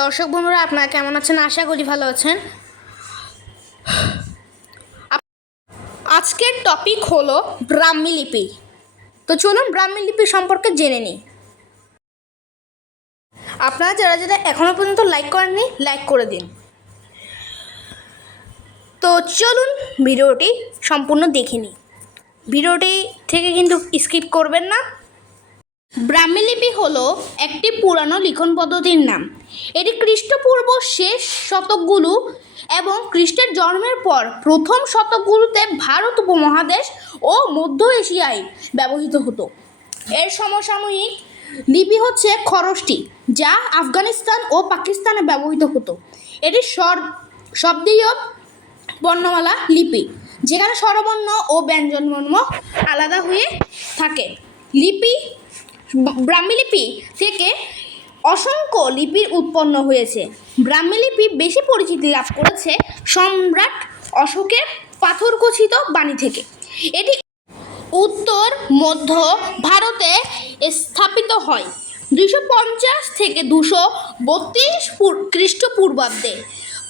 দর্শক বন্ধুরা, আপনারা কেমন আছেন? আশা করি ভালো আছেন। আজকের টপিক হলো ব্রাহ্মী লিপি। তো চলুন ব্রাহ্মী লিপি সম্পর্কে জেনে নিই। আপনারা যারা যারা এখনও পর্যন্ত লাইক করেননি, লাইক করে দিন। তো চলুন ভিডিওটি সম্পূর্ণ দেখে নিই। ভিডিওটি থেকে কিন্তু স্কিপ করবেন না। ব্রাহ্মী লিপি হলো একটি পুরানো লিখন পদ্ধতির নাম। এটি খ্রিস্টপূর্ব শেষ শতকগুলো এবং খ্রিস্টের জন্মের পর প্রথম শতকগুলোতে ভারত উপমহাদেশ ও মধ্য এশিয়ায় ব্যবহৃত হতো। এর সমসাময়িক লিপি হচ্ছে খরষ্টি, যা আফগানিস্তান ও পাকিস্তানে ব্যবহৃত হতো। এটি শব্দীয় বর্ণমালা লিপি, যেখানে স্বরবর্ণ ও ব্যঞ্জনবর্ণ আলাদা হয়ে থাকে। ব্রাহ্মী লিপি থেকে অসংখ্য লিপির উৎপন্ন হয়েছে। ব্রাহ্মী লিপি বেশি পরিচিতি লাভ করেছে সম্রাট অশোকের পাথরখচিত বাণী থেকে। এটি উত্তর মধ্য ভারতে স্থাপিত হয় 250 থেকে 232 খ্রিস্টপূর্বাব্দে।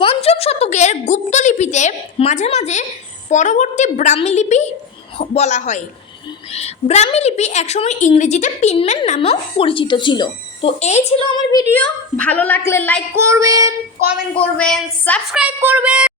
পঞ্চম শতকের গুপ্ত লিপিতে মাঝে মাঝে পরবর্তী ব্রাহ্মী লিপি বলা হয়। ব্রাহ্মী লিপি একসময় ইংরেজিতে পিনম্যান নামেও পরিচিত ছিল। তো এই ছিল আমার ভিডিও। ভালো লাগলে লাইক করবেন, কমেন্ট করবেন, সাবস্ক্রাইব করবেন।